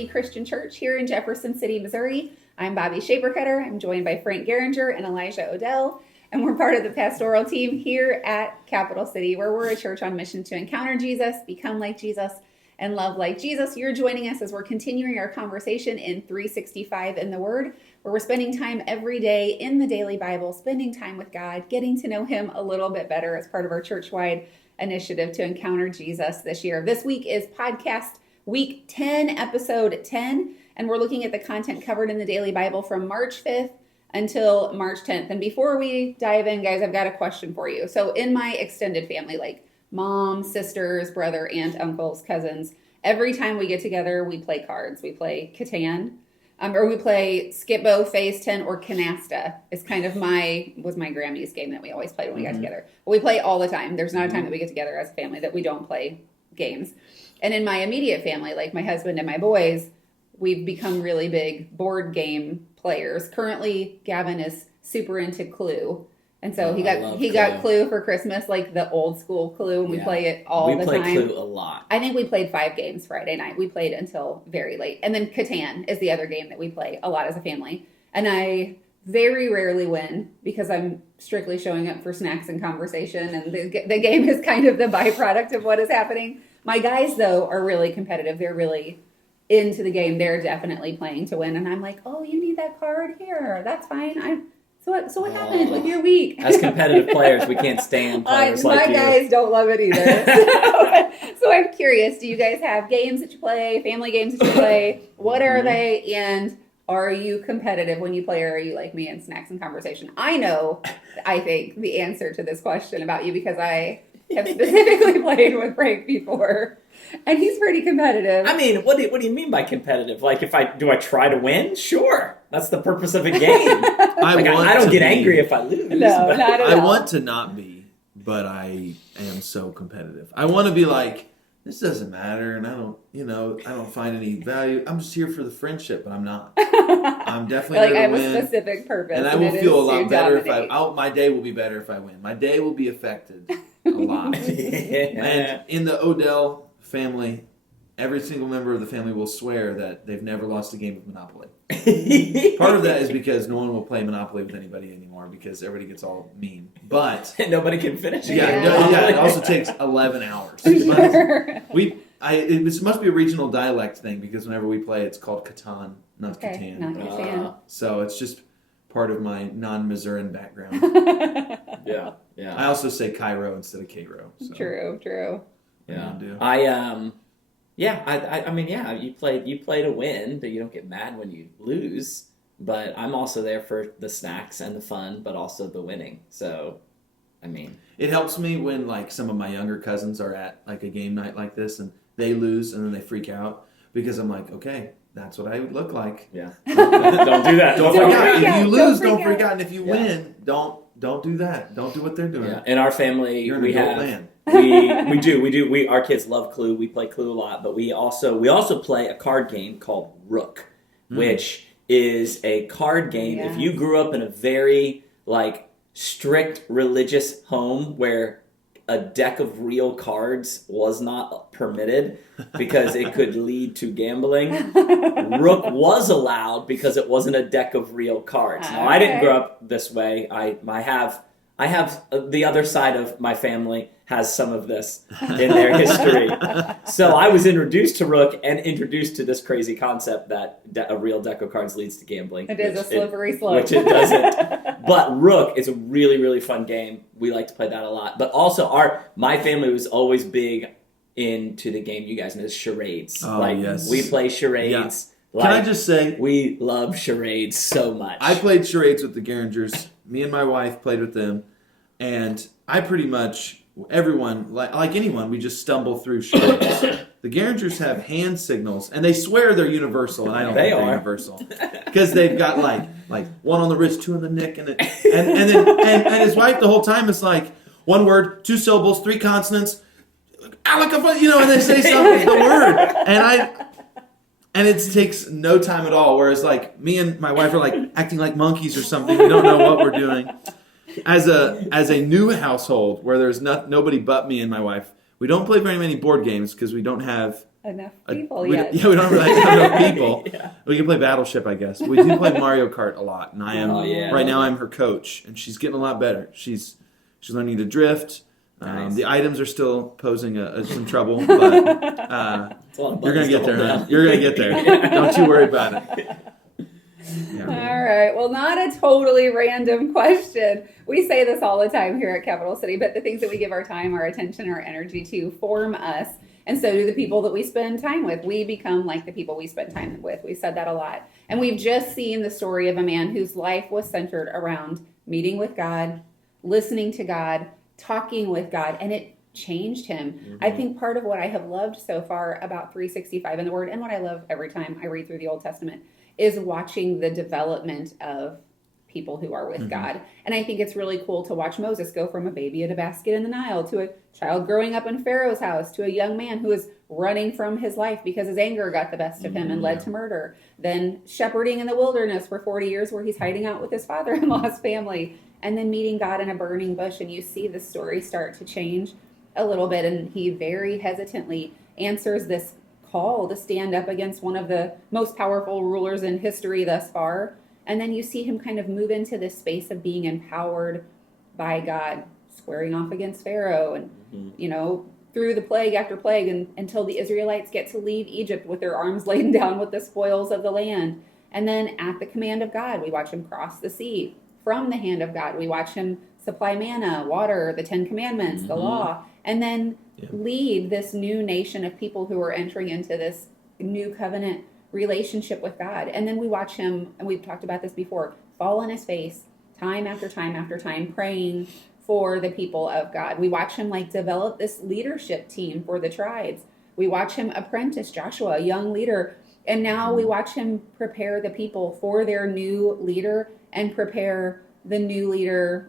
City Christian Church here in Jefferson City, Missouri. I'm Bobby Shapercutter. I'm joined by Frank Geringer and Elijah Odell, and we're part of the pastoral team here at Capital City, where we're a church on mission to encounter Jesus, become like Jesus, and love like Jesus. You're joining us as we're continuing our conversation in 365 in the Word, where we're spending time every day in the daily Bible, spending time with God, getting to know Him a little bit better as part of our church-wide initiative to encounter Jesus this year. This week is podcast week 10, episode 10, and we're looking at the content covered in the daily Bible from March 5th until March 10th. And before we dive in, guys, I've got a question for you. So in my extended family, like mom, sisters, brother, aunt, uncles, cousins, every time we get together, we play cards. We play Catan, or we play Skippo, Phase 10, or Canasta. It's kind of was my Grammy's game that we always played when we got together. But we play all the time. There's not a time that we get together as a family that we don't play games. And in my immediate family, like my husband and my boys, we've become really big board game players. Currently, Gavin is super into Clue. And so he got Clue for Christmas, like the old school Clue, and we play it all the time. We play Clue a lot. I think we played 5 games Friday night. We played until very late. And then Catan is the other game that we play a lot as a family. And I very rarely win because I'm strictly showing up for snacks and conversation, and the game is kind of the byproduct of what is happening. My guys, though, are really competitive. They're really into the game. They're definitely playing to win. And I'm like, oh, you need that card? Here, that's fine. So what happened with your week? As competitive players, we can't stand players like you. My guys don't love it either. So I'm curious, do you guys have games that you play, family games that you play? What are they? And are you competitive when you play, or are you like me in snacks and conversation? I think the answer to this question about you, because I have specifically played with Frank before. And he's pretty competitive. I mean, what do you mean by competitive? Like, do I try to win? Sure. That's the purpose of a game. I don't get angry if I lose. No, not at all. I want to not be, but I am so competitive. I want to be like, this doesn't matter, and I don't find any value. I'm just here for the friendship, but I'm not. I'm definitely like I have win, a specific purpose, and I will feel a lot better my day will be better if I win. My day will be affected a lot. And in the Odell family, every single member of the family will swear that they've never lost a game of Monopoly. Part of that is because no one will play Monopoly with anybody anymore because everybody gets all mean. But nobody can finish it. It also takes 11 hours. Sure. This must be a regional dialect thing because whenever we play, it's called Catan, not Catan. Not Catan. So it's just part of my non-Missourian background. Yeah. I also say Cairo instead of Cairo. So. True. Yeah. You play to win, but you don't get mad when you lose. But I'm also there for the snacks and the fun, but also the winning. So, I mean, it helps me when like some of my younger cousins are at like a game night like this and they lose and then they freak out because I'm like, okay, that's what I would look like. Yeah. Don't do that. Don't freak out. If you lose, don't freak out. And if you win, don't do that. Don't do what they're doing. Yeah. In our family, you're an adult man. We do. Our kids love Clue. We play Clue a lot, but we also play a card game called Rook, which is a card game. Yes. If you grew up in a very strict religious home where a deck of real cards was not permitted because it could lead to gambling, Rook was allowed because it wasn't a deck of real cards. Now, I didn't grow up this way. I have the other side of my family has some of this in their history. So I was introduced to Rook and introduced to this crazy concept that a real deck of cards leads to gambling. It is a slippery slope. Which it doesn't. But Rook is a really, really fun game. We like to play that a lot. But also my family was always big into the game you guys know, charades. Oh, yes. We play charades. Yeah. Can I just say, we love charades so much. I played charades with the Geringers. Me and my wife played with them. And I pretty much... Everyone, like anyone, we just stumble through charades. The Geringers have hand signals, and they swear they're universal, and I don't think they're universal because they've got like one on the wrist, 2 on the neck, and his wife the whole time is like 1 word, 2 syllables, 3 consonants, and they say something the word, and it takes no time at all. Whereas like me and my wife are like acting like monkeys or something. We don't know what we're doing. As a new household where there's nobody but me and my wife, we don't play very many board games because we don't have enough people we yet. we don't really have enough people. Yeah. We can play Battleship, I guess. We do play Mario Kart a lot, and I am Oh, yeah. right now. I'm her coach, and she's getting a lot better. She's learning to drift. Nice. The items are still posing some trouble, but It's a lot of you're gonna buttons get to there, hold man. down. You're gonna get there. Don't you worry about it. Yeah. All right. Well, not a totally random question. We say this all the time here at Capital City, but the things that we give our time, our attention, our energy to form us. And so do the people that we spend time with. We become like the people we spend time with. We've said that a lot. And we've just seen the story of a man whose life was centered around meeting with God, listening to God, talking with God, and it changed him. Mm-hmm. I think part of what I have loved so far about 365 in the Word, and what I love every time I read through the Old Testament, is watching the development of people who are with God. And I think it's really cool to watch Moses go from a baby in a basket in the Nile to a child growing up in Pharaoh's house to a young man who is running from his life because his anger got the best of him and led to murder. Then shepherding in the wilderness for 40 years where he's hiding out with his father-in-law's family, and then meeting God in a burning bush. And you see the story start to change a little bit, and he very hesitantly answers this call to stand up against one of the most powerful rulers in history thus far. And then you see him kind of move into this space of being empowered by God, squaring off against Pharaoh and, you know, through the plague after plague until the Israelites get to leave Egypt with their arms laden down with the spoils of the land. And then at the command of God, we watch him cross the sea. From the hand of God, we watch him supply manna, water, the 10 Commandments, the law, and then lead this new nation of people who are entering into this new covenant relationship with God. And then we watch him, and we've talked about this before, fall on his face time after time after time, praying for the people of God. We watch him like develop this leadership team for the tribes. We watch him apprentice Joshua, a young leader. And now we watch him prepare the people for their new leader and prepare the new leader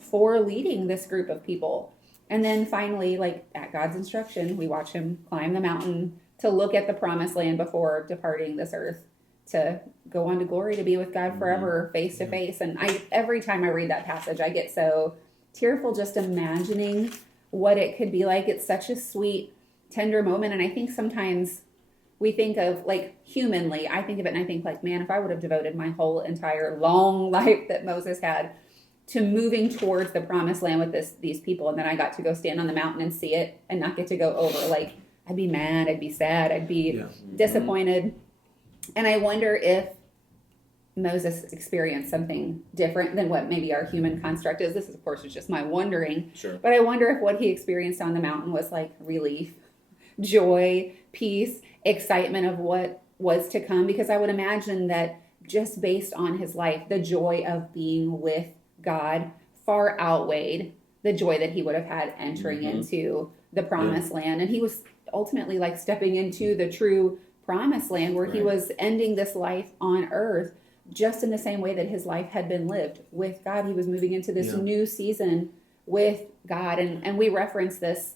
for leading this group of people. And then finally, like at God's instruction, we watch him climb the mountain to look at the promised land before departing this earth, to go on to glory, to be with God forever, face to face. And every time I read that passage, I get so tearful just imagining what it could be like. It's such a sweet, tender moment. And I think sometimes we think of, like, humanly, I think of it and I think, like, man, if I would have devoted my whole entire long life that Moses had to moving towards the promised land with these people, and then I got to go stand on the mountain and see it and not get to go over, like, I'd be mad, I'd be sad, I'd be disappointed. And I wonder if Moses experienced something different than what maybe our human construct is. This, of course, is just my wondering. Sure. But I wonder if what he experienced on the mountain was like relief, joy, peace, excitement of what was to come. Because I would imagine that just based on his life, the joy of being with God far outweighed the joy that he would have had entering into the promised land. And he was ultimately like stepping into the true promised land where he was ending this life on earth just in the same way that his life had been lived with God. He was moving into this new season with God. And we referenced this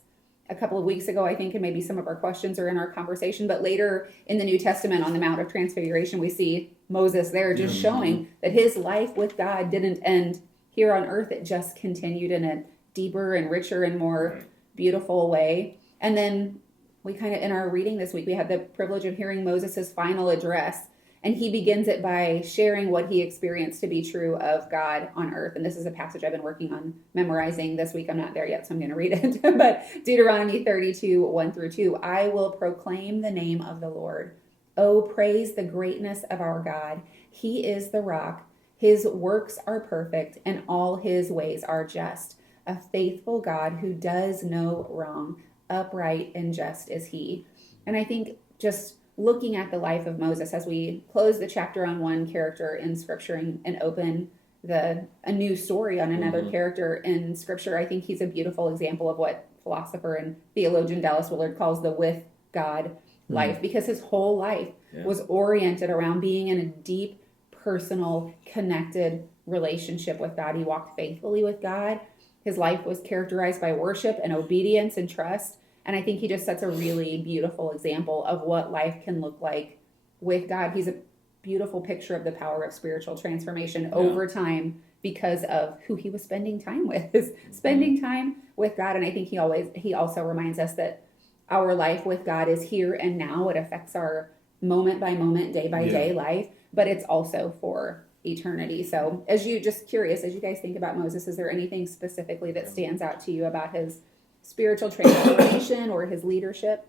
a couple of weeks ago, I think, and maybe some of our questions are in our conversation. But later in the New Testament on the Mount of Transfiguration, we see Moses there just showing that his life with God didn't end here on earth. It just continued in a deeper and richer and more beautiful way. And then we kind of, in our reading this week, we had the privilege of hearing Moses' final address. And he begins it by sharing what he experienced to be true of God on earth. And this is a passage I've been working on memorizing this week. I'm not there yet, so I'm going to read it. But Deuteronomy 32, 1-2. I will proclaim the name of the Lord. Oh, praise the greatness of our God. He is the rock. His works are perfect, and all his ways are just. A faithful God who does no wrong. Upright and just is he. And I think just looking at the life of Moses as we close the chapter on one character in Scripture and open a new story on another character in Scripture, I think he's a beautiful example of what philosopher and theologian Dallas Willard calls the with God life, because his whole life was oriented around being in a deep, personal, connected relationship with God. He walked faithfully with God. His life was characterized by worship and obedience and trust. And I think he just sets a really beautiful example of what life can look like with God. He's a beautiful picture of the power of spiritual transformation over time because of who he was spending time with, spending time with God. And I think he also reminds us that our life with God is here and now. It affects our moment by moment, day by day life, but it's also for eternity. So as you guys think about Moses, is there anything specifically that stands out to you about his spiritual transformation or his leadership?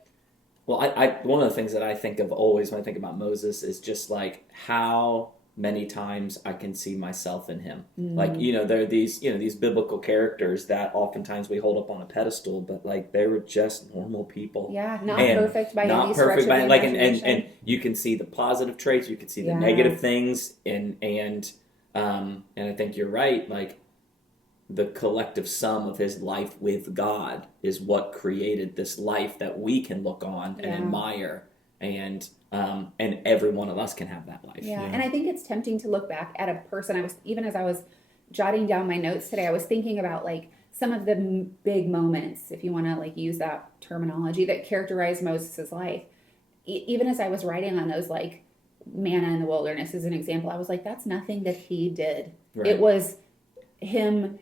Well, I one of the things that I think of always when I think about Moses is just like how many times I can see myself in him. Like, there are these biblical characters that oftentimes we hold up on a pedestal, but like they were just normal people. Yeah, not perfect by any stretch of the like imagination. and you can see the positive traits, you can see the negative things, and I think you're right. Like the collective sum of his life with God is what created this life that we can look on and admire, and every one of us can have that life. Yeah, and I think it's tempting to look back at a person. As I was jotting down my notes today, I was thinking about like some of the big moments, if you want to like use that terminology, that characterized Moses' life. Even as I was writing on those, like manna in the wilderness as an example, I was like, that's nothing that he did. Right. It was him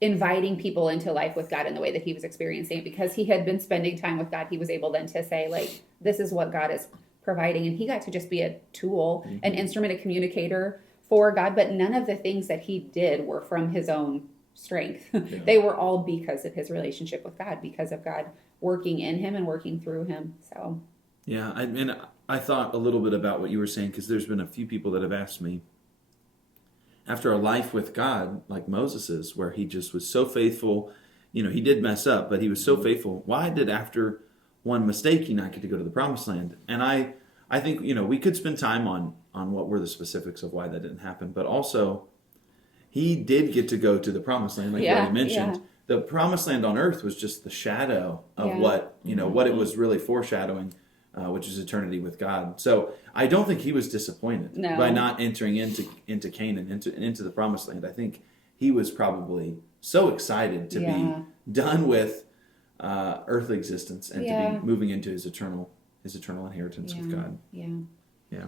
inviting people into life with God in the way that he was experiencing it, because he had been spending time with God. He was able then to say, like, this is what God is providing, and he got to just be a tool, an instrument, a communicator for God. But none of the things that he did were from his own strength. They were all because of his relationship with God, because of God working in him and working through him. So I thought a little bit about what you were saying, because there's been a few people that have asked me, after a life with God like Moses's, where he just was so faithful, he did mess up, but he was so faithful. Why did after one mistake he not get to go to the promised land? And I think, we could spend time on what were the specifics of why that didn't happen, but also he did get to go to the promised land, like you already mentioned. Yeah. The promised land on earth was just the shadow of what it was really foreshadowing, which is eternity with God. So I don't think he was disappointed by not entering into Canaan, into the promised land. I think he was probably so excited to be done with earthly existence and to be moving into his eternal inheritance with God. Yeah.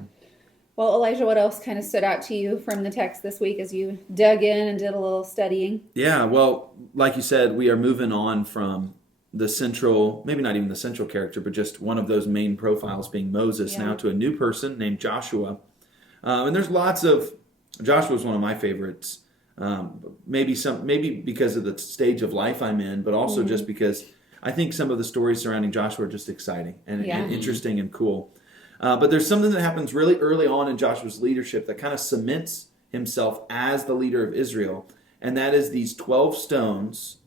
Well, Elijah, what else kind of stood out to you from the text this week as you dug in and did a little studying? Yeah, well, like you said, we are moving on from the central, maybe not even the central character, but just one of those main profiles being Moses, now to a new person named Joshua. And there's lots of, Joshua's one of my favorites, maybe because of the stage of life I'm in, but also just because I think some of the stories surrounding Joshua are just exciting and interesting and cool. But there's something that happens really early on in Joshua's leadership that kind of cements himself as the leader of Israel, and that is these 12 stones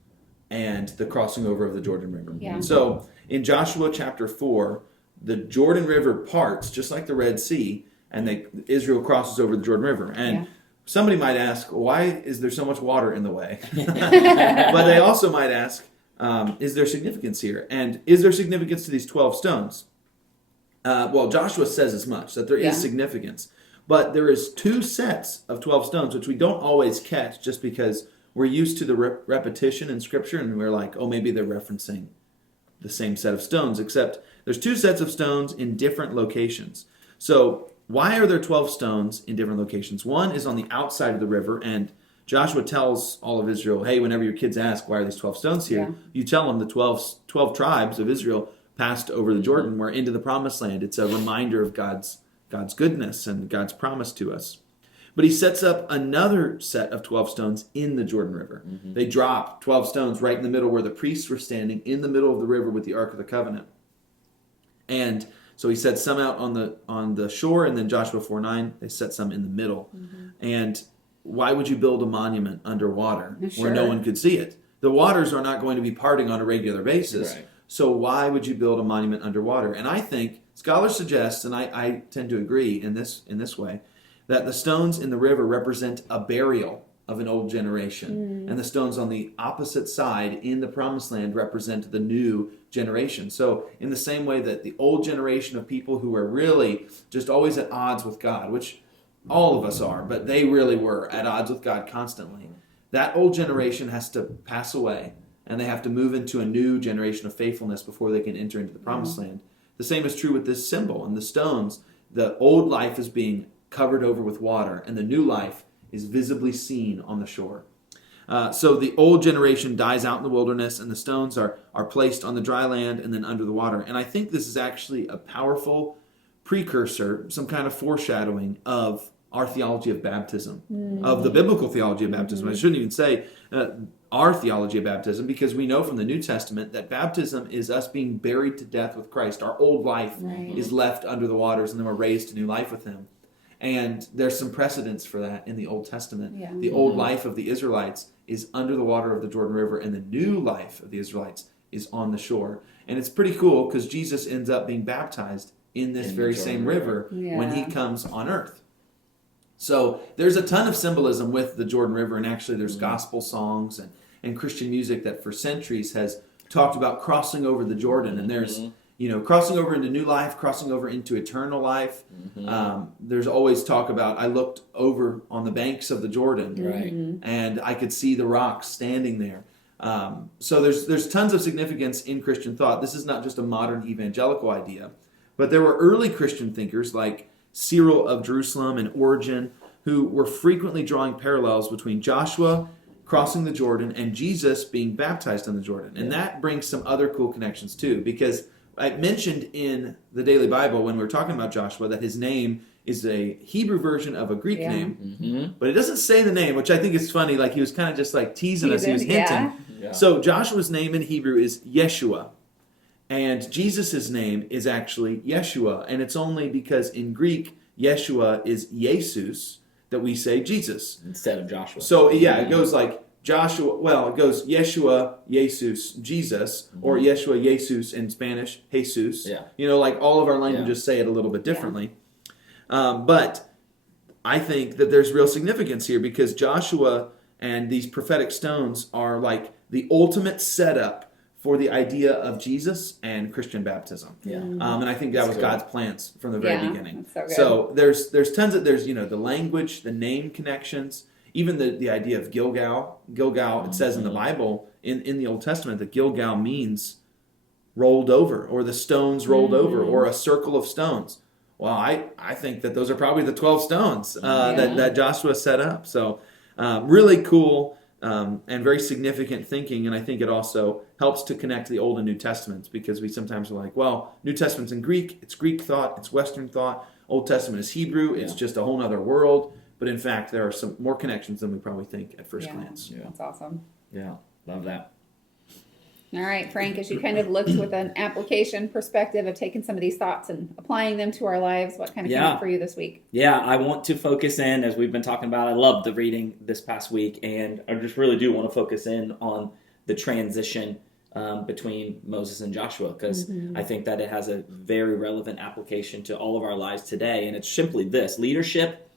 and the crossing over of the Jordan River. Yeah. So in Joshua chapter 4, the Jordan River parts just like the Red Sea, and Israel crosses over the Jordan River. And somebody might ask, why is there so much water in the way? But they also might ask, is there significance here? And is there significance to these 12 stones? Well, Joshua says as much, that there is significance. But there is 2 sets of 12 stones, which we don't always catch just because we're used to the repetition in Scripture, and we're like, oh, maybe they're referencing the same set of stones, except there's 2 sets of stones in different locations. So why are there 12 stones in different locations? One is on the outside of the river, and Joshua tells all of Israel, hey, whenever your kids ask, why are these 12 stones here? You tell them the 12 tribes of Israel passed over the Jordan, were into the promised land. It's a reminder of God's goodness and God's promise to us. But he sets up another set of 12 stones in the Jordan River. Mm-hmm. They drop 12 stones right in the middle where the priests were standing in the middle of the river with the Ark of the Covenant. And so he sets some out on the shore, and then Joshua 4:9, they set some in the middle. Mm-hmm. And why would you build a monument underwater where no one could see it? The waters are not going to be parting on a regular basis. Right. So why would you build a monument underwater? And I think scholars suggest, and I tend to agree in this way, that the stones in the river represent a burial of an old generation. And the stones on the opposite side in the promised land represent the new generation. So in the same way that the old generation of people who were really just always at odds with God, which all of us are, but they really were at odds with God constantly, that old generation has to pass away, and they have to move into a new generation of faithfulness before they can enter into the promised land. The same is true with this symbol and the stones. The old life is being covered over with water, and the new life is visibly seen on the shore. So the old generation dies out in the wilderness, and the stones are placed on the dry land and then under the water. And I think this is actually a powerful precursor, some kind of foreshadowing of our theology of baptism, of the biblical theology of baptism. I shouldn't even say our theology of baptism, because we know from the New Testament that baptism is us being buried to death with Christ. Our old life is left under the waters, and then we're raised to new life with him. And there's some precedents for that in the Old Testament. Yeah. The old life of the Israelites is under the water of the Jordan River, and the new life of the Israelites is on the shore. And it's pretty cool because Jesus ends up being baptized in this very same river when he comes on earth. So there's a ton of symbolism with the Jordan River, and actually there's gospel songs and Christian music that for centuries has talked about crossing over the Jordan. And there's crossing over into new life, crossing over into eternal life. There's always talk about, I looked over on the banks of the Jordan, and I could see the rocks standing there. So there's tons of significance in Christian thought. This is not just a modern evangelical idea, but there were early Christian thinkers like Cyril of Jerusalem and Origen who were frequently drawing parallels between Joshua crossing the Jordan and Jesus being baptized in the Jordan. And that brings some other cool connections too, because I mentioned in the Daily Bible when we were talking about Joshua that his name is a Hebrew version of a Greek name, but it doesn't say the name, which I think is funny. Like he was kind of just like teasing us, he was hinting. Yeah. So Joshua's name in Hebrew is Yeshua, and Jesus' name is actually Yeshua, and it's only because in Greek, Yeshua is Jesus that we say Jesus. Instead of Joshua. So it goes like Joshua, it goes Yeshua, Jesus, Jesus, or Yeshua, Jesus in Spanish, Jesus. Yeah. Like all of our languages say it a little bit differently. But I think that there's real significance here because Joshua and these prophetic stones are like the ultimate setup for the idea of Jesus and Christian baptism. Yeah. And I think that was God's plans from the very beginning. That's so good. So there's tons of, the language, the name connections, even the idea of Gilgal. Gilgal, it says in the Bible, in the Old Testament, that Gilgal means rolled over, or the stones rolled over, or a circle of stones. Well, I think that those are probably the 12 stones that Joshua set up. So really cool and very significant thinking, and I think it also helps to connect the Old and New Testaments, because we sometimes are like, well, New Testament's in Greek, it's Greek thought, it's Western thought, Old Testament is Hebrew, it's just a whole other world. But in fact, there are some more connections than we probably think at first glance. Yeah, that's awesome. Yeah, love that. All right, Frank, as you kind of looked with an application perspective of taking some of these thoughts and applying them to our lives, what kind of came up for you this week? Yeah, I want to focus in, as we've been talking about, I loved the reading this past week, and I just really do want to focus in on the transition between Moses and Joshua, because I think that it has a very relevant application to all of our lives today, and it's simply this: leadership.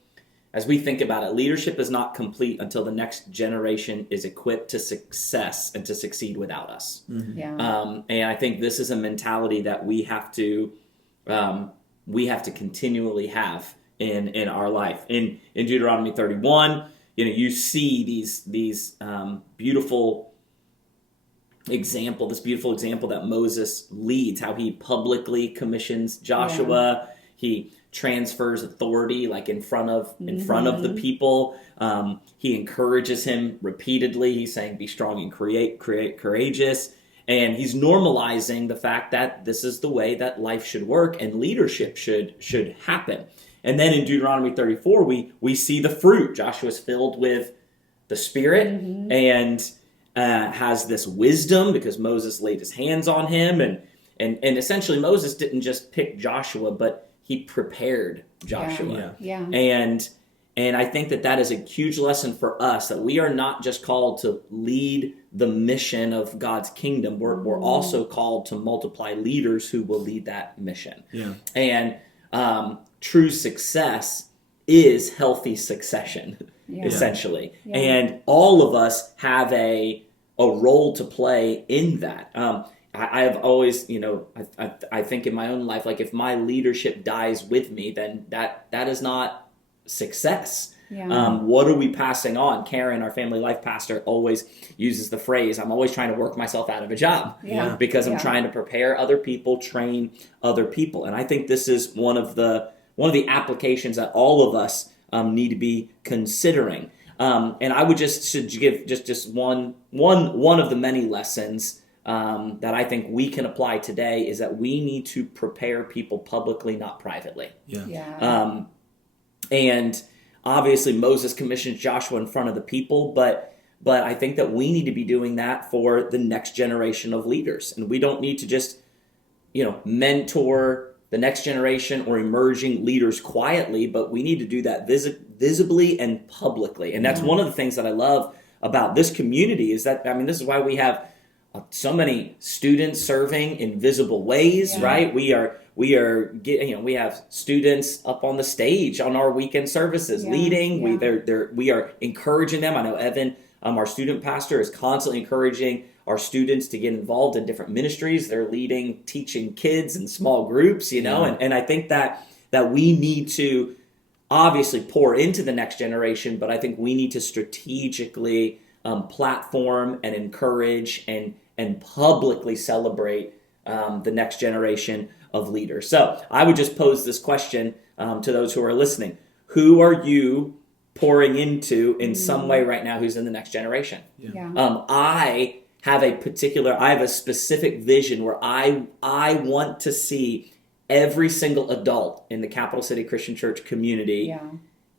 As we think about it, leadership is not complete until the next generation is equipped to success and to succeed without us. And I think this is a mentality that we have to continually have in our life. In Deuteronomy 31, you see these beautiful example that Moses leads, how he publicly commissions Joshua. He transfers authority like in front of the people. He encourages him repeatedly. He's saying, be strong and courageous. And he's normalizing the fact that this is the way that life should work and leadership should happen. And then in Deuteronomy 34, we see the fruit. Joshua's filled with the Spirit and has this wisdom because Moses laid his hands on him. And essentially Moses didn't just pick Joshua, but he prepared Joshua. And I think that is a huge lesson for us, that we are not just called to lead the mission of God's kingdom. We're also called to multiply leaders who will lead that mission. And true success is healthy successation, essentially. And all of us have a role to play in that. I have always, I think in my own life, like if my leadership dies with me, then that is not success. What are we passing on? Karen, our family life pastor, always uses the phrase, I'm always trying to work myself out of a job because I'm trying to prepare other people, train other people. And I think this is one of the applications that all of us need to be considering. And I would should give just one of the many lessons that I think we can apply today is that we need to prepare people publicly, not privately. Yeah. And obviously Moses commissioned Joshua in front of the people, but I think that we need to be doing that for the next generation of leaders. And we don't need to just, mentor the next generation or emerging leaders quietly, but we need to do that visibly and publicly. And that's one of the things that I love about this community is that, this is why we have so many students serving in visible ways, right? We have students up on the stage on our weekend services leading. We are encouraging them. I know Evan, our student pastor, is constantly encouraging our students to get involved in different ministries. They're leading, teaching kids in small groups, and I think that we need to obviously pour into the next generation, but I think we need to strategically platform and encourage and publicly celebrate the next generation of leaders. So I would just pose this question to those who are listening. Who are you pouring into in some way right now who's in the next generation? I have a specific vision where I want to see every single adult in the Capital City Christian Church community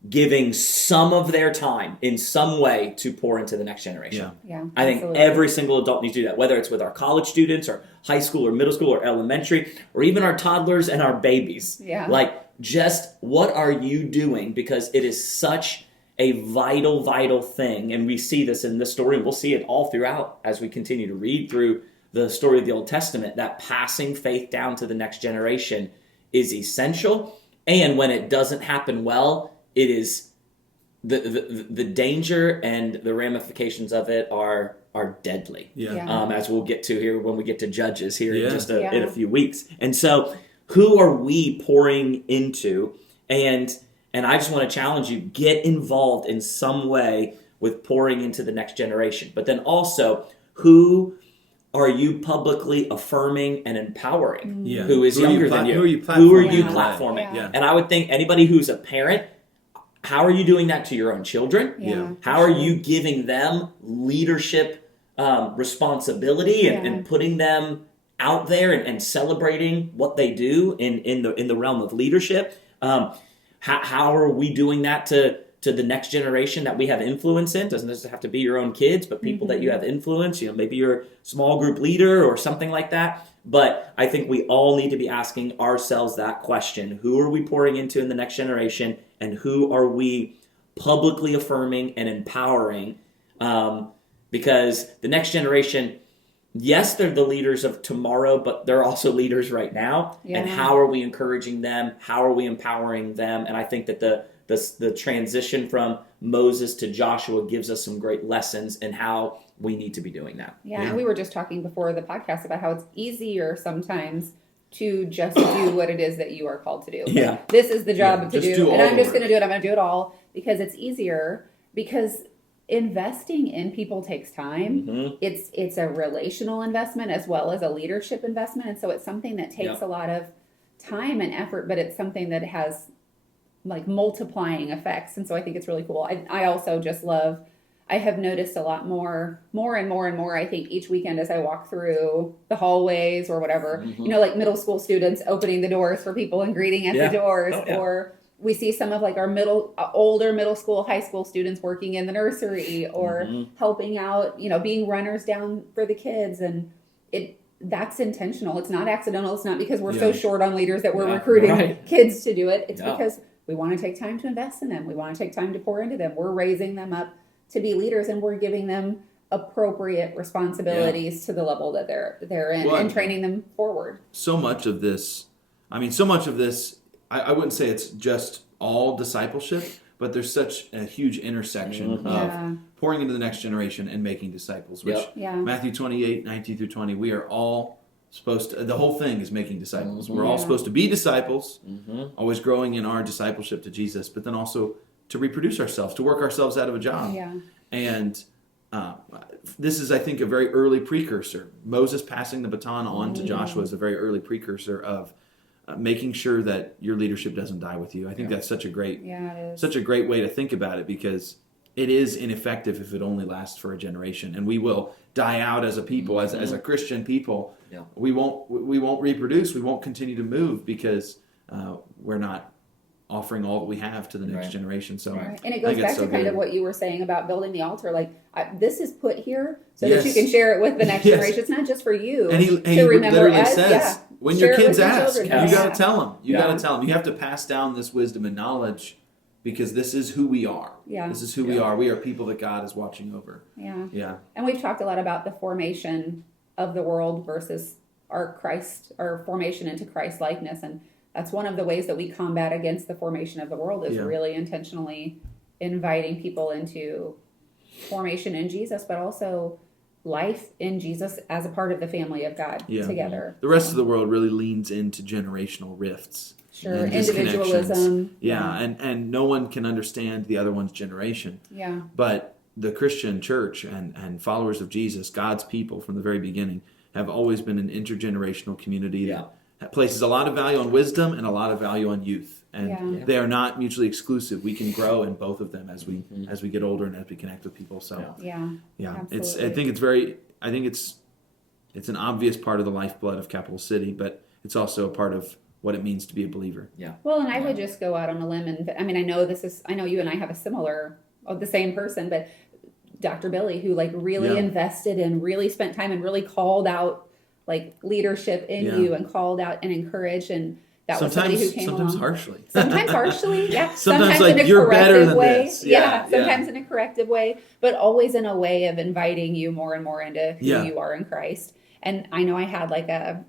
giving some of their time in some way to pour into the next generation. I think every single adult needs to do that, whether it's with our college students or high school or middle school or elementary, or even our toddlers and our babies. Just what are you doing? Because it is such a vital thing. And we see this in this story, and we'll see it all throughout as we continue to read through the story of the Old Testament, that passing faith down to the next generation is essential. And when it doesn't happen well, it is the danger and the ramifications of it are deadly. As we'll get to here when we get to Judges here in just in a few weeks. And so who are we pouring into? And I just want to challenge you, get involved in some way with pouring into the next generation. But then also, who are you publicly affirming and empowering? Who is younger than you? Who are you platforming? And I would think anybody who's a parent, how are you doing that to your own children? How are you giving them leadership responsibility and putting them out there and celebrating what they do in the realm of leadership? How are we doing that to the next generation that we have influence in? Doesn't necessarily have to be your own kids, but people that you have influence. Maybe you're a small group leader or something like that. But I think we all need to be asking ourselves that question. Who are we pouring into in the next generation? And who are we publicly affirming and empowering? Because the next generation, yes, they're the leaders of tomorrow, but they're also leaders right now. And how are we encouraging them? How are we empowering them? And I think that the transition from Moses to Joshua gives us some great lessons in how we need to be doing that. And we were just talking before the podcast about how it's easier sometimes to just do what it is that you are called to do. This is the job to do, and I'm just going to do it. I'm going to do it all because it's easier. Because investing in people takes time. It's a relational investment as well as a leadership investment, and so it's something that takes a lot of time and effort, but it's something that has like multiplying effects. And so I think it's really cool. I also just love, I have noticed a lot more and more, I think, each weekend as I walk through the hallways or whatever, like middle school students opening the doors for people and greeting at the doors, or we see some of like our older middle school, high school students working in the nursery or helping out, being runners down for the kids. And that's intentional. It's not accidental. It's not because we're so short on leaders that we're recruiting kids to do it. It's because we want to take time to invest in them. We want to take time to pour into them. We're raising them up to be leaders, and we're giving them appropriate responsibilities to the level that they're in, and training them forward. So much of this, I wouldn't say it's just all discipleship, but there's such a huge intersection of pouring into the next generation and making disciples, which Matthew 28, 19 through 20, we are all supposed to, the whole thing is making disciples. We're all supposed to be disciples, always growing in our discipleship to Jesus, but then also to reproduce ourselves, to work ourselves out of a job. And this is, I think, a very early precursor. Moses passing the baton on to Joshua is a very early precursor of making sure that your leadership doesn't die with you. I think that's such a great way to think about it, because it is ineffective if it only lasts for a generation, and we will die out as a people, as a Christian people. Yeah. We won't reproduce. We won't continue to move because we're not offering all that we have to the next generation. So, right. And it goes back to kind of what you were saying about building the altar. Like this is put here so that you can share it with the next generation. It's not just for you. And he remember literally says, when your kids ask, you children. got to tell them. You got to tell them. You have to pass down this wisdom and knowledge because this is who we are. Yeah. This is who we are. We are people that God is watching over. Yeah. Yeah. And we've talked a lot about the formation of the world versus our formation into Christ likeness, and that's one of the ways that we combat against the formation of the world is really intentionally inviting people into formation in Jesus, but also life in Jesus as a part of the family of God together. The rest of the world really leans into generational rifts. Sure, individualism. Yeah, and no one can understand the other one's generation. Yeah. But the Christian church and followers of Jesus, God's people from the very beginning, have always been an intergenerational community that places a lot of value on wisdom and a lot of value on youth. And they are not mutually exclusive. We can grow in both of them as we get older and as we connect with people. So yeah. Absolutely. I think it's an obvious part of the lifeblood of Capital City, but it's also a part of what it means to be a believer. Yeah. Well, and I would just go out on a limb and I mean I know you and I have the same person, but Dr. Billy, who like really invested and really spent time and really called out like leadership in you and called out and encouraged, and that was somebody who came sometimes along. harshly. Sometimes harshly, yeah. Sometimes in a you're better than way. this. Sometimes in a corrective way, but always in a way of inviting you more and more into who you are in Christ. And I know I had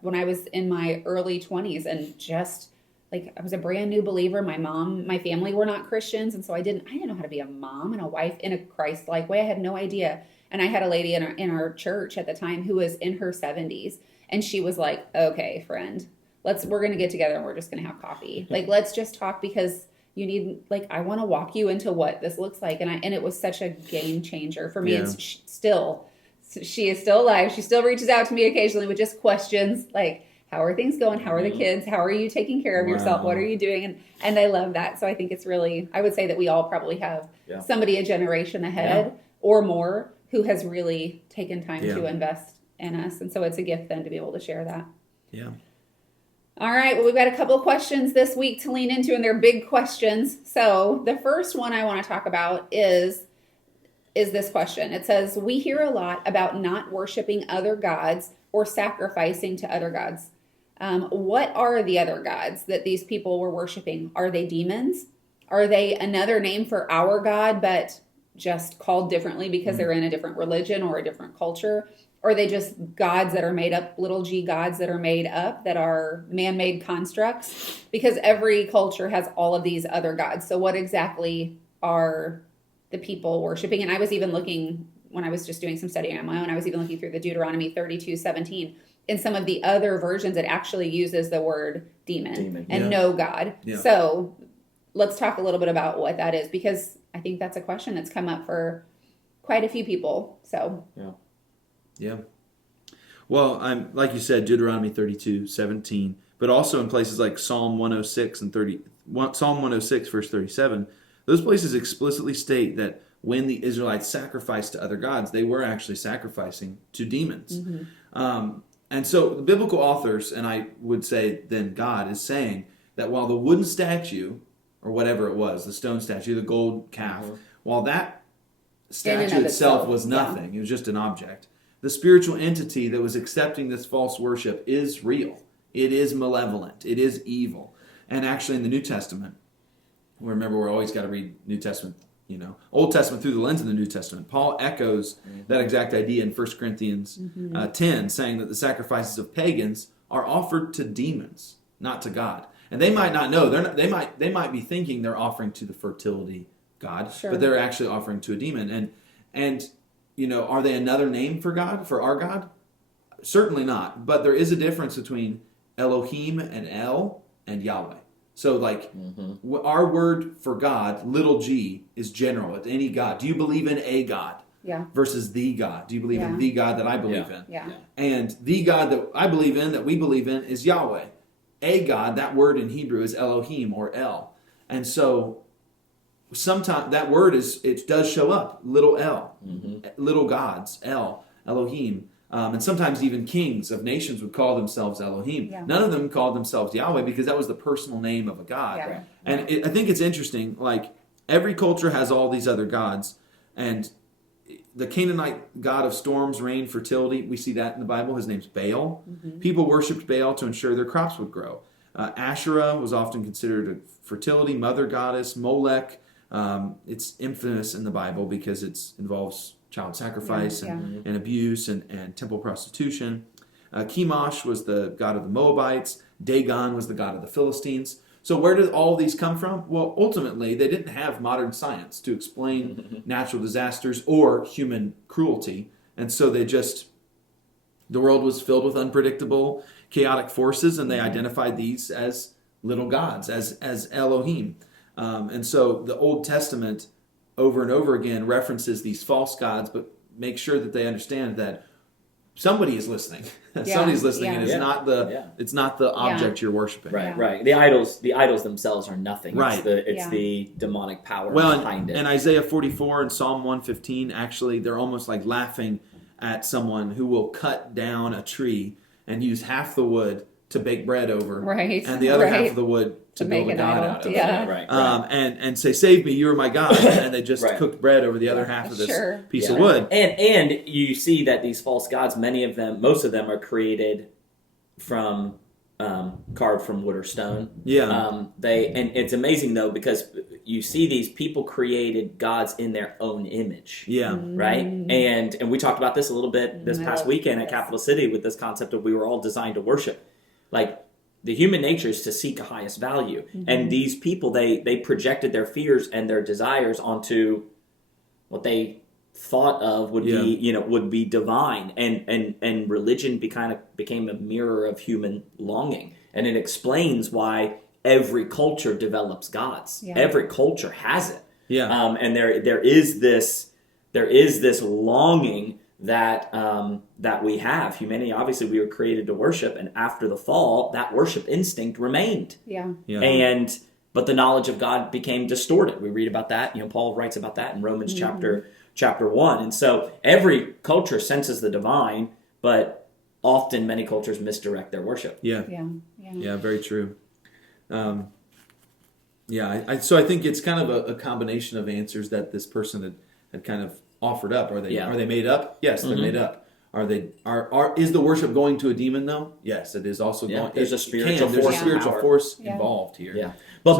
when I was in my early 20s and just like I was a brand new believer. My family were not Christians, and so I didn't know how to be a mom and a wife in a Christ-like way. I had no idea. And I had a lady in our church at the time who was in her 70s, and she was like, "Okay, friend, we're going to get together and we're just going to have coffee. Like, let's just talk because you need, like, I want to walk you into what this looks like." And it was such a game changer for me. And she is still alive. She still reaches out to me occasionally with just questions like, how are things going? How are the kids? How are you taking care of yourself? What are you doing? And I love that. So I think it's really, I would say that we all probably have somebody a generation ahead or more who has really taken time to invest in us. And so it's a gift then to be able to share that. Yeah. All right. Well, we've got a couple of questions this week to lean into, and they're big questions. So the first one I want to talk about is this question. It says, we hear a lot about not worshiping other gods or sacrificing to other gods. What are the other gods that these people were worshiping? Are they demons? Are they another name for our God, but just called differently because they're in a different religion or a different culture? Or are they just gods that are made up, little g gods that are made up, that are man-made constructs? Because every culture has all of these other gods. So what exactly are the people worshiping? And I was even looking, when I was just doing some studying on my own, I was even looking through the Deuteronomy 32:17. In some of the other versions, it actually uses the word demon and no God. Yeah. So let's talk a little bit about what that is, because I think that's a question that's come up for quite a few people. So yeah. Well, I'm like you said, Deuteronomy 32:17, but also in places like Psalm 106 Psalm 106 verse 37. Those places explicitly state that when the Israelites sacrificed to other gods, they were actually sacrificing to demons. Mm-hmm. And so the biblical authors, and I would say then God, is saying that while the wooden statue, or whatever it was, the stone statue, the gold calf, while that statue itself was nothing, it was just an object, the spiritual entity that was accepting this false worship is real. It is malevolent. It is evil. And actually in the New Testament, remember we're always got to read New Testament, Old Testament through the lens of the New Testament. Paul echoes that exact idea in 1 Corinthians 10, saying that the sacrifices of pagans are offered to demons, not to God. And they might not know. They might be thinking they're offering to the fertility god, but they're actually offering to a demon. And are they another name for God, for our God? Certainly not. But there is a difference between Elohim and El and Yahweh. So, our word for God, little g, is general. It's any God. Do you believe in a God? Yeah. Versus the God. Do you believe in the God that I believe in? Yeah. And the God that I believe in, that we believe in, is Yahweh. A God, that word in Hebrew is Elohim or El. And so, sometimes that word it does show up, little L, Mm-hmm. little gods, Elohim. And sometimes even kings of nations would call themselves Elohim. Yeah. None of them called themselves Yahweh because that was the personal name of a god. Yeah. Right. And I think it's interesting, like every culture has all these other gods, and the Canaanite god of storms, rain, fertility, we see that in the Bible. His name's Baal. Mm-hmm. People worshipped Baal to ensure their crops would grow. Asherah was often considered a fertility mother goddess. Molech, it's infamous in the Bible because it involves child sacrifice and abuse and temple prostitution. Chemosh was the god of the Moabites. Dagon was the god of the Philistines. So where did all these come from? Well, ultimately, they didn't have modern science to explain natural disasters or human cruelty. And so the world was filled with unpredictable, chaotic forces, and they identified these as little gods, as Elohim. And so the Old Testament over and over again references these false gods, but make sure that they understand that somebody is listening. Somebody's listening, and it's not the object you're worshiping. Right, right. The idols themselves are nothing. Right. It's the demonic power behind it. And Isaiah 44 and Psalm 115, actually, they're almost like laughing at someone who will cut down a tree and use half the wood to bake bread over, Right. and the other half of the wood to build a god out of. Yeah. Right. And say, "Save me, you are my God," and they just cooked bread over the other half of this piece of wood. And you see that these false gods, most of them are created from carved from wood or stone. Yeah. And it's amazing though because you see these people created gods in their own image. Yeah. Right. And we talked about this a little bit this past weekend at Capital City with this concept of we were all designed to worship. Like the human nature is to seek a highest value, and these people they projected their fears and their desires onto what they thought of would be divine, and religion became a mirror of human longing, and it explains why every culture develops gods. Yeah. Every culture has it. Yeah. And there is this longing that we have. Humanity, obviously, we were created to worship, and after the fall, that worship instinct remained. Yeah. But the knowledge of God became distorted. We read about that. Paul writes about that in Romans chapter 1. And so every culture senses the divine, but often many cultures misdirect their worship. Yeah. Yeah. Very true. So I think it's kind of a combination of answers that this person had kind of offered up. Are they made up? Yes, they're made up. Is the worship going to a demon though? Yes, it is also going. There's a spiritual force. There's a spiritual force involved here. Yeah. But so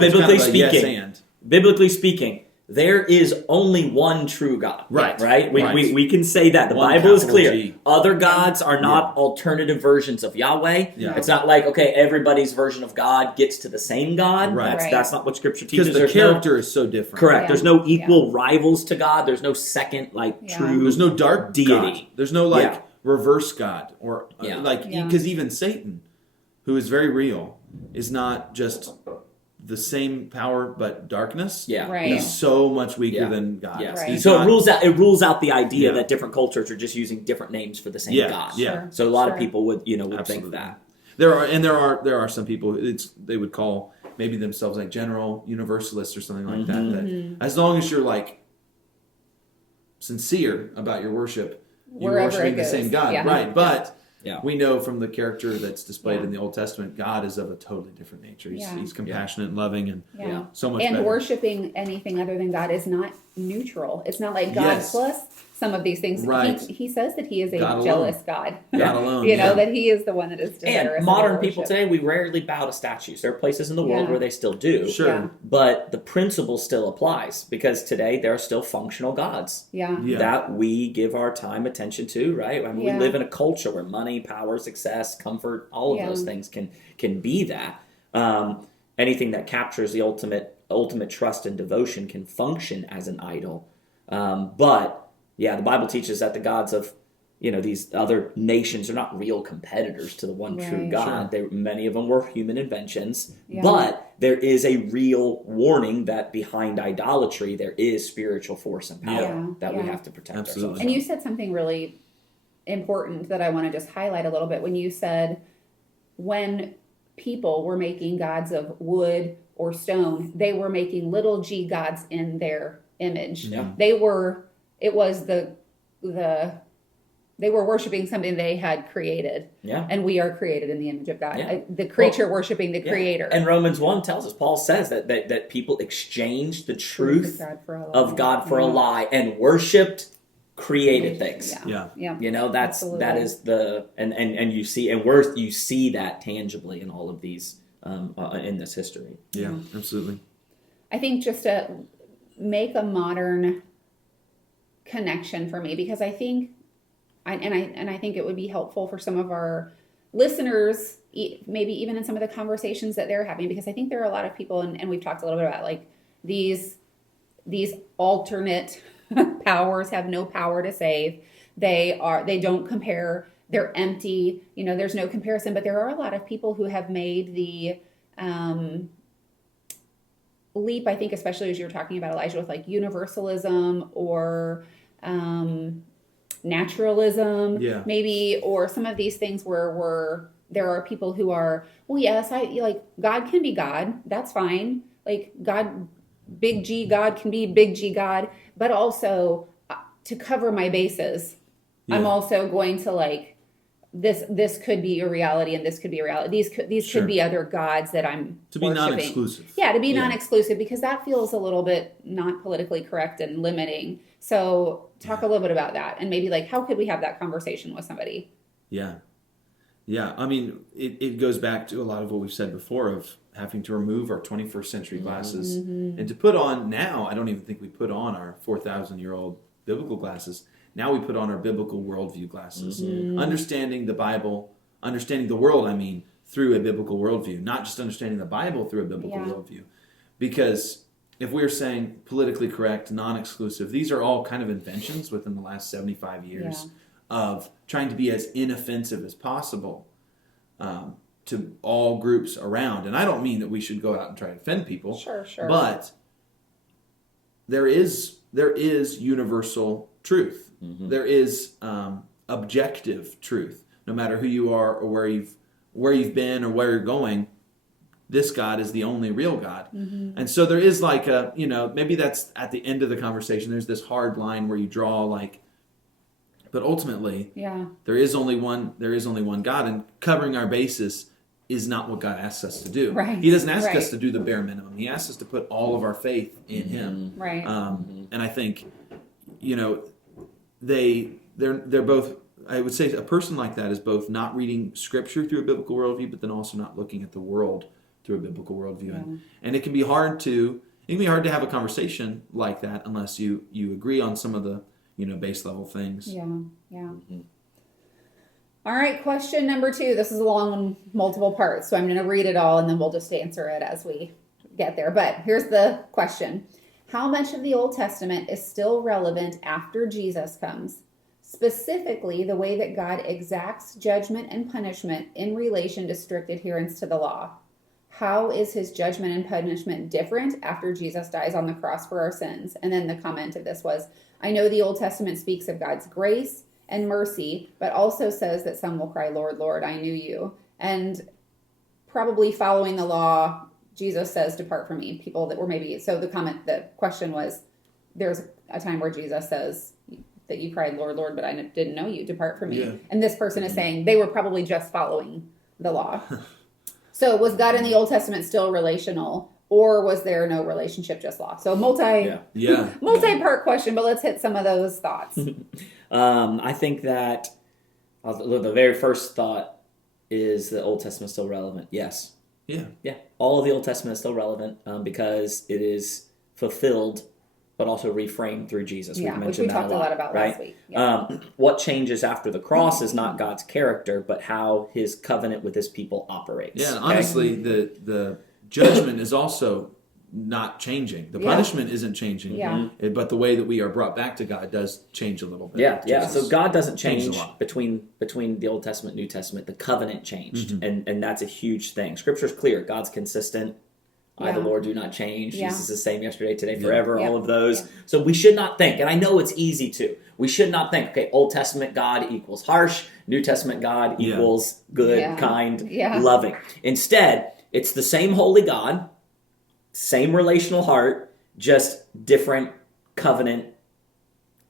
biblically speaking, there is only one true God. Right? We can say that. The Bible is clear. G. Other gods are not alternative versions of Yahweh. Yeah. It's not like, okay, everybody's version of God gets to the same God. Right. That's not what Scripture teaches. Because the character is so different. Correct. Yeah. There's no equal rivals to God. There's no second, true There's no dark deity. God. There's no, reverse God. Or, because even Satan, who is very real, is not just the same power but darkness. Yeah. Right. He's so much weaker than God. Yeah. Right. So it rules out the idea that different cultures are just using different names for the same God. Yeah. So a lot of people would think that. There are some people they would call maybe themselves like general universalists or something like that as long as you're sincere about your worship, you're Wherever worshiping it the goes. same God. Yeah. Right. But Yeah. we know from the character that's displayed in the Old Testament, God is of a totally different nature. He's compassionate and loving and so much better. Worshiping anything other than God is not neutral. It's not like God plus some of these things. Right. He says that he is a God jealous God. God alone. That he is the one that is desirous. And modern people today, we rarely bow to statues. There are places in the world where they still do. Sure. Yeah. But the principle still applies because today there are still functional gods that we give our time, attention to, right? I mean, we live in a culture where money, power, success, comfort, all of those things can be that. Anything that captures the ultimate trust and devotion can function as an idol. But the Bible teaches that the gods of these other nations are not real competitors to the one true God. Many of them were human inventions, but there is a real warning that behind idolatry there is spiritual force and power that we have to protect ourselves. And you said something really important that I want to just highlight a little bit when you said when people were making gods of wood or stone, they were making little g gods in their image. Yeah. They were worshiping something they had created. Yeah. And we are created in the image of God. Yeah. The creature worshiping the creator. And Romans 1 tells us, Paul says that people exchanged the truth of God for a lie and worshipped created things. Yeah. You know, that is and you see that tangibly in all of these in this history. Yeah, absolutely. I think just to make a modern connection for me, because I think I think it would be helpful for some of our listeners, maybe even in some of the conversations that they're having, because I think there are a lot of people, and we've talked a little bit about like these alternate powers have no power to save. They don't compare. They're empty. You know, there's no comparison. But there are a lot of people who have made the leap, I think, especially as you're talking about, Elijah, with like universalism or naturalism, maybe, or some of these things where there are people who are, well, yes, God can be God. That's fine. Like God, big G God can be big G God, but also to cover my bases, I'm also going to like this could be a reality and this could be a reality. These could be other gods that I'm to be worshiping. Non-exclusive. Yeah, to be non-exclusive, because that feels a little bit not politically correct and limiting. So talk a little bit about that, and maybe like how could we have that conversation with somebody? Yeah. I mean, it goes back to a lot of what we've said before of having to remove our 21st century glasses and to put on now. I don't even think we put on our 4,000-year-old biblical glasses. Now we put on our biblical worldview glasses, understanding the Bible, understanding the world, through a biblical worldview, not just understanding the Bible through a biblical worldview. Because if we're saying politically correct, non-exclusive, these are all kind of inventions within the last 75 years of trying to be as inoffensive as possible to all groups around. And I don't mean that we should go out and try to offend people. Sure. But there is universal truth. There is objective truth. No matter who you are or where you've been or where you're going, this God is the only real God. And so there is like maybe that's at the end of the conversation. There's this hard line where you draw but ultimately, there is only one God, and covering our bases is not what God asks us to do. Right. He doesn't ask us to do the bare minimum. He asks us to put all of our faith in Him. Right. And I think, they're both. I would say a person like that is both not reading Scripture through a biblical worldview, but then also not looking at the world through a biblical worldview. And it can be hard to have a conversation like that unless you agree on some of the base level things. All right, question number 2. This is a long one, multiple parts, so I'm going to read it all and then we'll just answer it as we get there. But here's the question. How much of the Old Testament is still relevant after Jesus comes? Specifically, the way that God exacts judgment and punishment in relation to strict adherence to the law. How is His judgment and punishment different after Jesus dies on the cross for our sins? And then the comment of this was, I know the Old Testament speaks of God's grace and mercy, but also says that some will cry, Lord, Lord, I knew you. And probably following the law, Jesus says, depart from me. People that were the question was, there's a time where Jesus says that you cried, Lord, Lord, but I didn't know you, depart from me. And this person is saying they were probably just following the law. So was God in the Old Testament still relational, or was there no relationship, just law? So multi-part question, but let's hit some of those thoughts. I think that the very first thought is the Old Testament still relevant. Yes. Yeah. All of the Old Testament is still relevant because it is fulfilled, but also reframed through Jesus. Which we talked a lot about last week. What changes after the cross is not God's character, but how His covenant with His people operates. Yeah, and honestly, the judgment is also not changing. The punishment isn't changing, but the way that we are brought back to God does change a little bit. So God doesn't change between the Old Testament and New Testament. The covenant changed, and that's a huge thing. Scripture's clear. God's consistent. I, the Lord, do not change. Jesus is the same yesterday, today, forever, all of those. So we should not think, and I know it's easy to, we should not think, okay, Old Testament God equals harsh, New Testament God equals good, kind, loving. Instead, it's the same holy God, same relational heart, just different covenant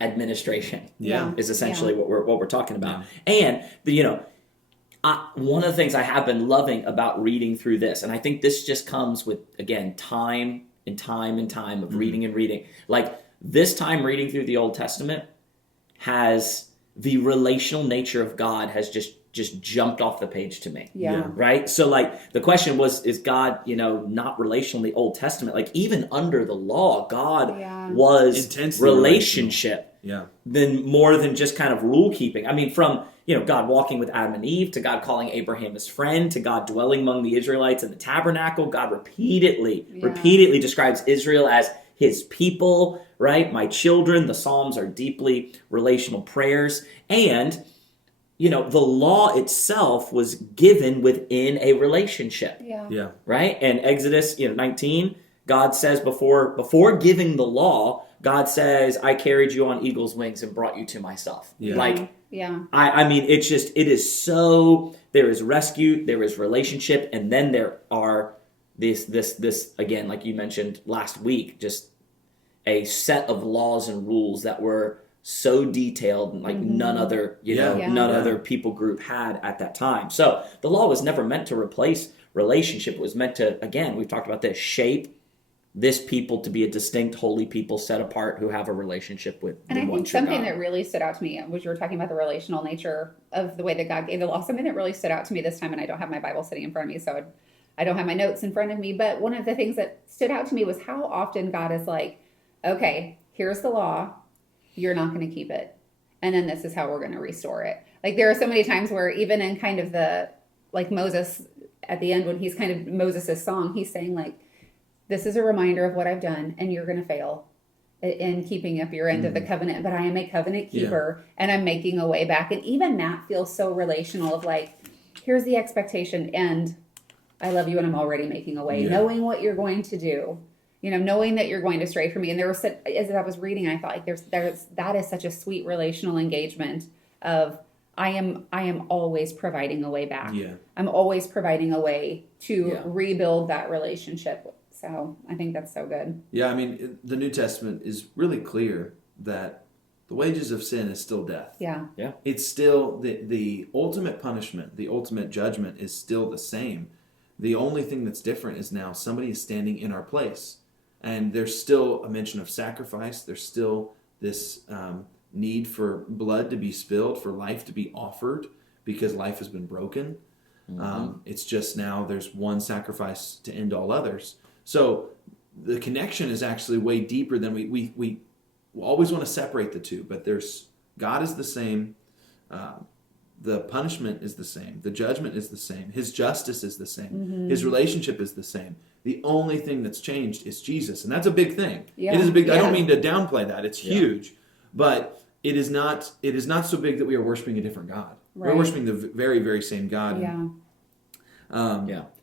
administration. Yeah. Is essentially what we're talking about. Yeah. And one of the things I have been loving about reading through this, and I think this just comes with, again, time and time and time of reading and reading. Like this time reading through the Old Testament has the relational nature of God has just jumped off the page to me. Yeah. Right? So like the question was, is God, not relational in the Old Testament? Like even under the law, God was intensely relationship. Yeah. Than more than just kind of rule keeping. I mean, from God walking with Adam and Eve, to God calling Abraham his friend, to God dwelling among the Israelites in the tabernacle. God repeatedly describes Israel as his people, right? My children. The Psalms are deeply relational prayers. And, the law itself was given within a relationship. Yeah. Right? And Exodus 19, God says before giving the law, God says, I carried you on eagle's wings and brought you to myself. Yeah. I mean, it is so, there is rescue, there is relationship, and then there are this again, like you mentioned last week, just a set of laws and rules that were so detailed and like none other, other people group had at that time. So the law was never meant to replace relationship. It was meant to, again, we've talked about this, shape this people to be a distinct, holy people set apart who have a relationship with and the I one think true something God. that really stood out to me was you were talking about the relational nature of the way that God gave the law. Something that really stood out to me this time, and I don't have my Bible sitting in front of me, so I don't have my notes in front of me, but one of the things that stood out to me was how often God is like, okay, here's the law, you're not going to keep it, and then this is how we're going to restore it. Like there are so many times where even in kind of the, like Moses at the end when he's kind of Moses' song, he's saying like, this is a reminder of what I've done, and you're going to fail in keeping up your end of the covenant. But I am a covenant keeper, and I'm making a way back. And even that feels so relational of like, here's the expectation, and I love you, and I'm already making a way. Knowing what you're going to do, knowing that you're going to stray from me. And there was, as I was reading, I thought like that is such a sweet relational engagement of I am always providing a way back. Yeah. I'm always providing a way to rebuild that relationship. So I think that's so good. Yeah, I mean, the New Testament is really clear that the wages of sin is still death. Yeah. It's still the ultimate punishment, the ultimate judgment is still the same. The only thing that's different is now somebody is standing in our place. And there's still a mention of sacrifice. There's still this need for blood to be spilled, for life to be offered, because life has been broken. It's just now there's one sacrifice to end all others. So the connection is actually way deeper than we always want to separate the two, but God is the same, the punishment is the same, the judgment is the same, his justice is the same, his relationship is the same. The only thing that's changed is Jesus, and that's a big thing. Yeah. It is a big. I don't mean to downplay that; it's huge, but it is not so big that we are worshiping a different God. Right. We're worshiping the very, very same God. Yeah.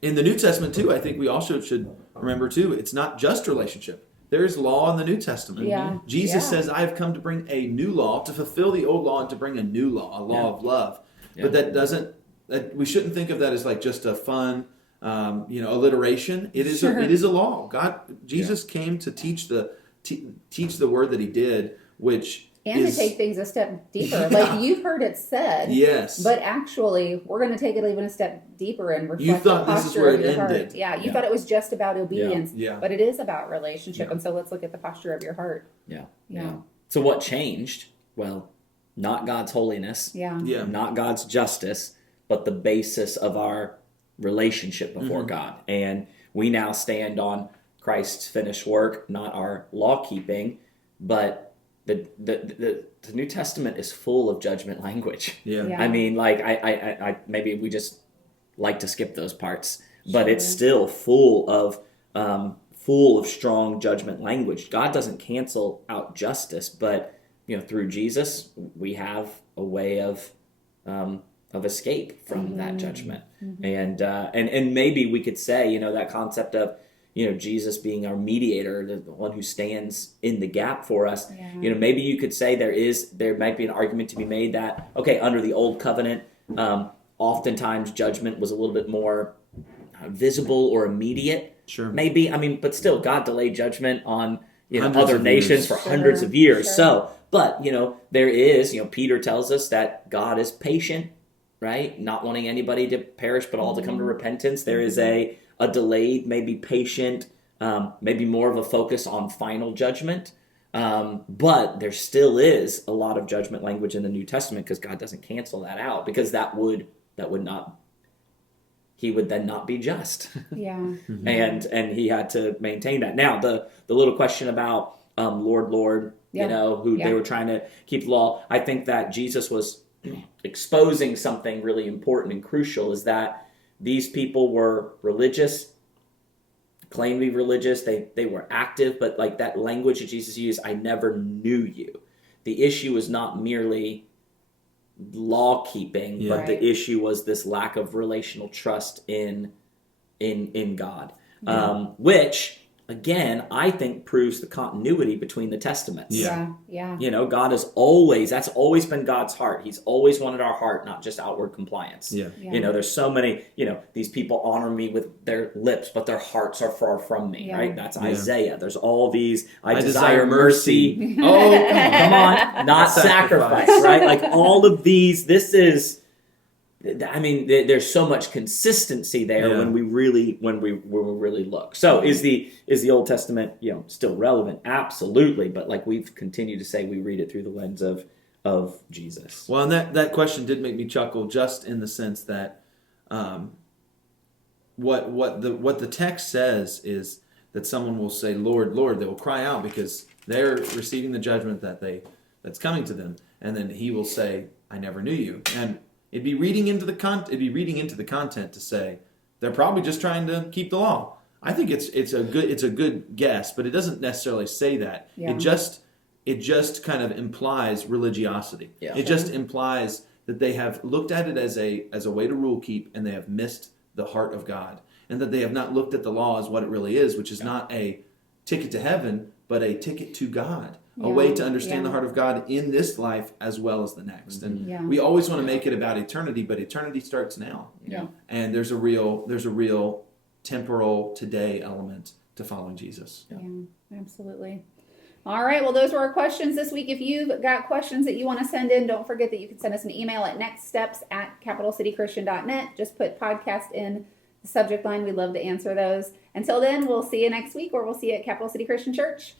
In the New Testament too, I think we also should remember too, it's not just relationship. There is law in the New Testament. Yeah. Jesus says, I have come to bring a new law, to fulfill the old law and to bring a new law, a law of love. But we shouldn't think of that as like just a fun, alliteration. It is it is a law. Jesus came to teach the word that he did, which And to take things a step deeper. Like you've heard it said. Yes. But actually, we're going to take it even a step deeper and reflect You thought the this is posture where of it your ended. heart. Yeah, you thought it was just about obedience. Yeah. But it is about relationship. Yeah. And so let's look at the posture of your heart. Yeah. So what changed? Well, not God's holiness. Yeah. Not God's justice, but the basis of our relationship before God. And we now stand on Christ's finished work, not our law keeping, but the New Testament is full of judgment language. Yeah. I mean, like I maybe we just like to skip those parts, but it's still full of strong judgment language. God doesn't cancel out justice, but through Jesus we have a way of escape from that judgment. And maybe we could say that concept of Jesus being our mediator, the one who stands in the gap for us. Maybe you could say there might be an argument to be made that, okay, under the old covenant, oftentimes judgment was a little bit more visible or immediate. Sure. maybe. I mean, but still, God delayed judgment on Hundreds other of nations years. for Sure, hundreds of years. sure. So, but there is, Peter tells us that God is patient, right? Not wanting anybody to perish, but all to come to repentance. There is a delayed, maybe patient, maybe more of a focus on final judgment. But there still is a lot of judgment language in the New Testament because God doesn't cancel that out, because that would not, he would then not be just. Yeah. and he had to maintain that. Now, the little question about Lord, Yeah. who Yeah. they were trying to keep the law, I think that Jesus was exposing something really important and crucial, is that these people were religious, claimed to be religious, they were active, but like that language that Jesus used, I never knew you. The issue is not merely law keeping, Yeah. but Right. the issue was this lack of relational trust in God, which again I think proves the continuity between the testaments. Yeah. Yeah. God has that's always been God's heart. He's always wanted our heart, not just outward compliance. Yeah. Yeah. There's so many, these people honor me with their lips, but their hearts are far from me, Yeah. right? That's Yeah. Isaiah. There's all these, I desire desire mercy. Oh, Come on, not sacrifice, right? Like all of these, this is, I mean, there's so much consistency there Yeah. when we really look. So is the Old Testament, still relevant? Absolutely. But like we've continued to say, we read it through the lens of Jesus. Well, and that question did make me chuckle, just in the sense that what the text says is that someone will say, "Lord, Lord." They will cry out because they're receiving the judgment that's coming to them, and then He will say, "I never knew you." And it'd be reading into the content to say they're probably just trying to keep the law. I think it's a good guess, but it doesn't necessarily say that. Yeah. It just kind of implies religiosity. Yeah. It just implies that they have looked at it as a way to rule keep, and they have missed the heart of God, and that they have not looked at the law as what it really is, which is not a ticket to heaven, but a ticket to God. A way to understand the heart of God in this life as well as the next. And we always want to make it about eternity, but eternity starts now. Yeah. And there's a real temporal today element to following Jesus. Yeah, absolutely. All right. Well, those were our questions this week. If you've got questions that you want to send in, don't forget that you can send us an email at nextsteps@capitalcitychristian.net. Just put podcast in the subject line. We'd love to answer those. Until then, we'll see you next week, or we'll see you at Capital City Christian Church.